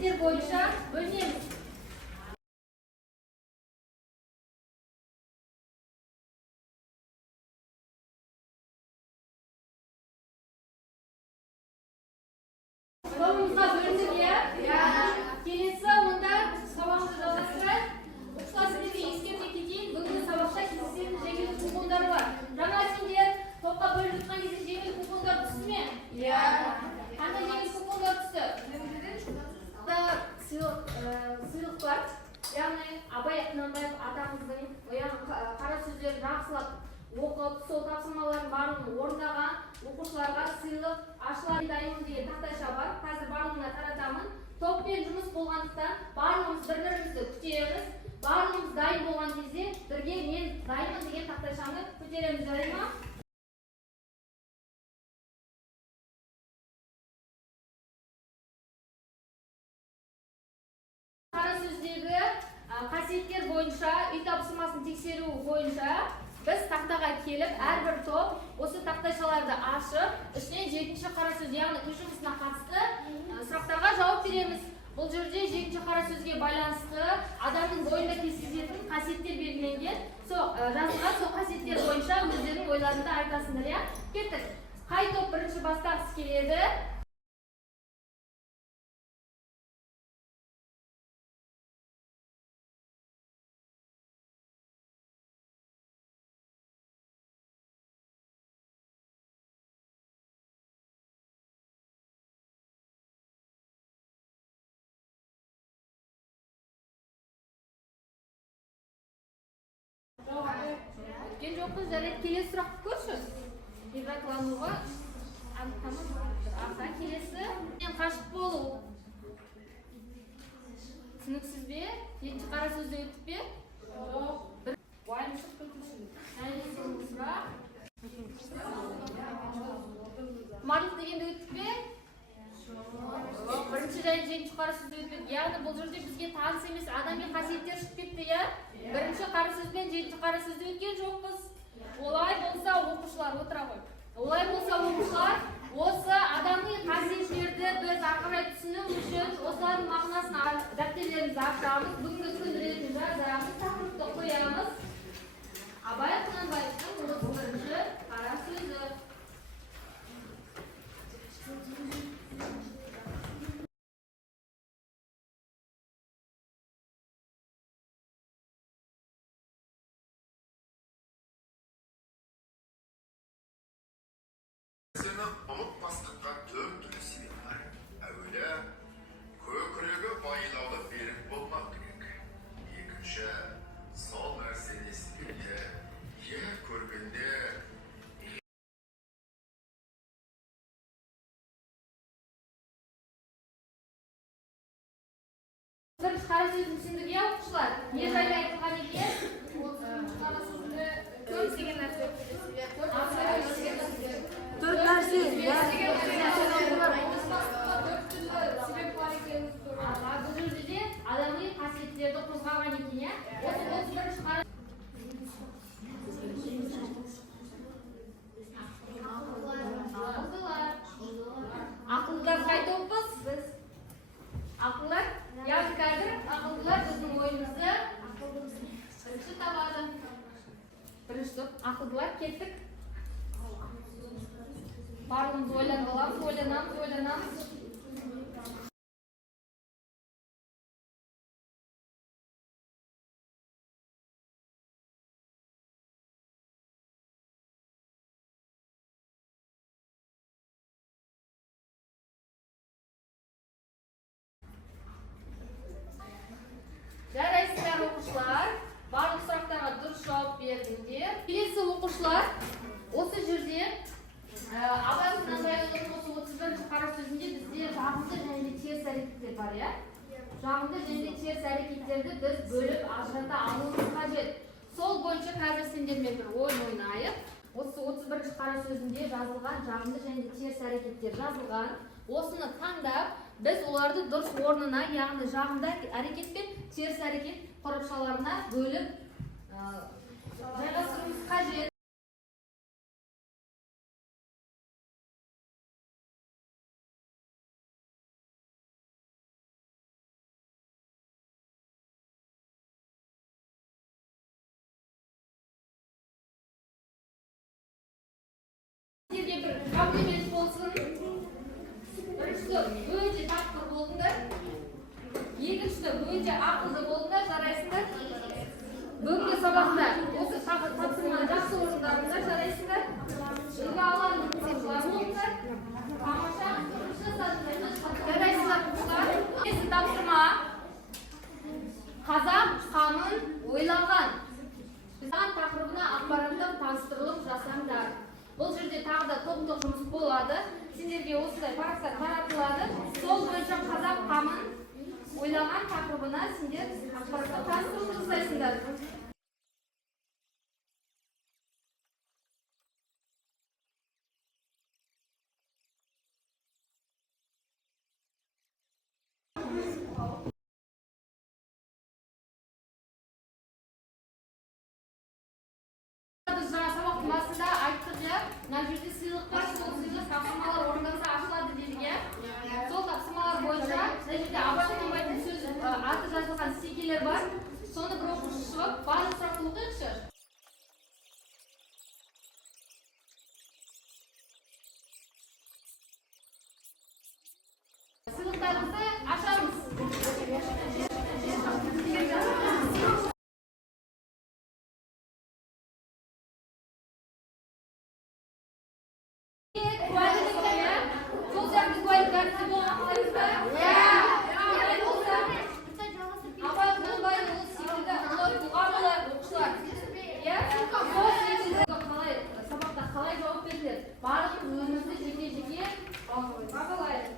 қасиеттер бойынша бөлінеміз. Тобымызға бөліндік, иә? Келесі онда сабағымызды жалғастырайық. Оқушылар, сіздерге ескерте кетейін, бүгінгі сабақта кездесетін жеңіл купондар бар. Жаңа сендер топқа бөліп жатқан кезде жеңіл купондар түсті ме? Иә. Қандай жеңіл купондар түсті? Сыйлық бар. Яғни Абай Құнанбаев атамыздың қара сөздерін жақсылап оқып, сол тапсырмалардың барлығын орындаған оқушыларға сыйлық ашылады дайын деген тақтайша бар. Қазір барлығына таратамын. Топпен жұмыс болғандықтан барлығымыз бір-бірімізді күтеміз. Барлығымыз дайын болған кезде бірге мен дайынмын деген тақтайшаны көтереміз, жарай ма? Қара сөздегі қасиеттер бойынша, үй тапсырмасын тексеру бойынша біз тақтаға келіп, әрбір топ осы тақтайшаларды ашып, ішінен 7-ші қара сөз, яғни үй жұмысына қатысты сұрақтарға жауап береміз. Бұл жерде 7-ші қара сөзге байланысты адамның бойында кездесетін қасиеттер белгіленген. Жазылған сол қасиеттер бойынша өздерінің ойларында айтасыңдар, иә? Кеттік. Қай топ бірінші бастағысы келеді? Өткен жоқпыз, жарайды, келесі сұрақты көрші. Гидроклануға анықтама. Келесі қашық болу. Түсініксіз бе? 7-ші қара сөзді өттік бе? Жоқ. Уайымшылық күлкішілік. Және соңғы сұрақ. Құмарлық дегенді өттік бе? Бірінші және 7-ші қара сөзді өтпеді. Яғни бұл жерде бізге таныс емес адами қасиеттер шығып кетті, иә? Бірінші қара сөз бен 7-ші қара сөзді өткен жоқпыз. Олай болса оқушылар отыра ғой. Олай болса оқушылар осы адами қасиеттерді біз ары қарай түсіну үшін осылардың мағынасын дәптерлерімізді ашамыз. Бүгінгі күн ретін жазамыз, тақырыпты қоямыз. Абай Құнанбаевтың 31-ші қара сөзі. Сені ұмытпастыққа 4 түрлі себеп бар. Әуелі, көкірегі байлаулы берік болмақ керек. Екінші, сол нәрсені естігенде, көргенде Бірінші қара сөздің түсіндік, иә, оқушылар? Не жайлы айтылған екен? Қара сөзді төрт деген нәрсе. Төрт нәрсе. Бұл жерде де адами қасиеттерді қозғаған екен, иә? Осы 31-ші қара ақылдар қай топпыз? Біз ақылдар, яғни қазір ақылдар біздің ойымызды бірінші табады. Бірінші топ, ақылдылар, кеттік. Барлығымыз ойланамыз. Жарайсыздар оқушылар, барлық сұрақтарға дұрыс жауап бердіңдер. Келесі оқушылар, осы жерде Абай Құнанбаевтың осы 31-ші қара сөзінде бізде жағымды және теріс әрекеттер бар, иә? Жағымды және теріс әрекеттерді біз бөліп ажырата алуымыз қажет. Сол бойынша қазір сендермен бір ойын ойнайық. Осы 31-ші қара сөзінде жазылған жағымды және теріс әрекеттер жазылған. Осыны таңдап, біз оларды дұрыс орнына, яғни жағымды әрекет пен теріс әрекет қорапшаларына бөліп жайғастыруымыз қажет. bir kompliment bolsun. Birinchisi bo'yicha taqdir bo'ldinglar. Ikkinchisi bo'yicha aqlli bo'ldinglar, jaraysizlar. Bugungi sabaqda o'sha topshirmani yaxshi o'rindadinglar, jaraysizlar. Ilga olgan o'quvchilar bo'ldinglar. Tomosha jaraysizlar o'quvchilar. Eski topshirma Қазақ қамын ойлаған. Bizden taqribine ақпараттық таныстырылып жасаңдар. Бұл жерде тағы да топтық жұмыс болады. Сендерге осындай парақтар таратылады. Сол бойынша қазақ қамын ойлаған тақырыбына сендер ақпараттық таныстырылып жасайсыңдар. Biz жаңа сабақтың басында айттық ya, мына жерде сыйлық бар, сол сыйлық тапсырмалар орындалса ашылады дедік ya. Сол тапсырмалар бойынша мына жерде абай құнанбайдың сөз аты жазылған стикерлер бар. Соны бір оқушы шығып, барлық сұрақты оқиықшы. Сыйлықтарымызды ашамыз. Барлық өзіңізді жеке-жеке бағалайды.